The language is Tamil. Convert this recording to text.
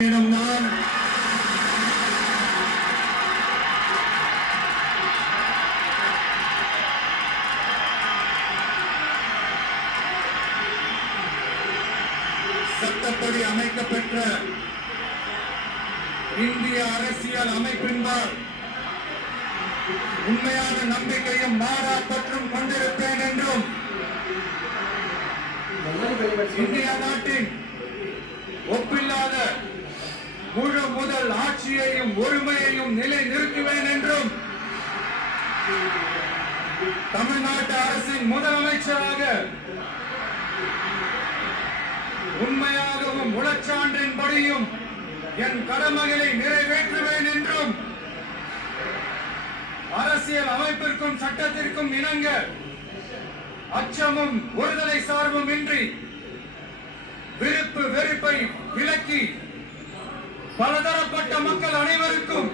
நான் சட்டப்படி அமைக்கப்பெற்ற இந்திய அரசியல் அமைப்பின்பால் உண்மையான நம்பிக்கையும் மாறாப்பற்றும் கொண்டிருப்பேன் என்றும் இந்திய நாட்டின் ஒப்பில்லாத முழு முதல் ஆட்சியையும் ஒருமையையும் நிலை நிறுத்துவேன் என்றும் தமிழ்நாட்டு அரசின் முதலமைச்சராக உண்மையாகவும் உளச்சான்றின்படியும் என் கடமைகளை நிறைவேற்றுவேன் என்றும் அரசியல் அமைப்பிற்கும் சட்டத்திற்கும் இணங்க அச்சமும் ஒருதலை சார்பும் இன்றி விருப்பு வெறுப்பை விலக்கி பலதரப்பட்ட மக்கள் அனைவருக்கும்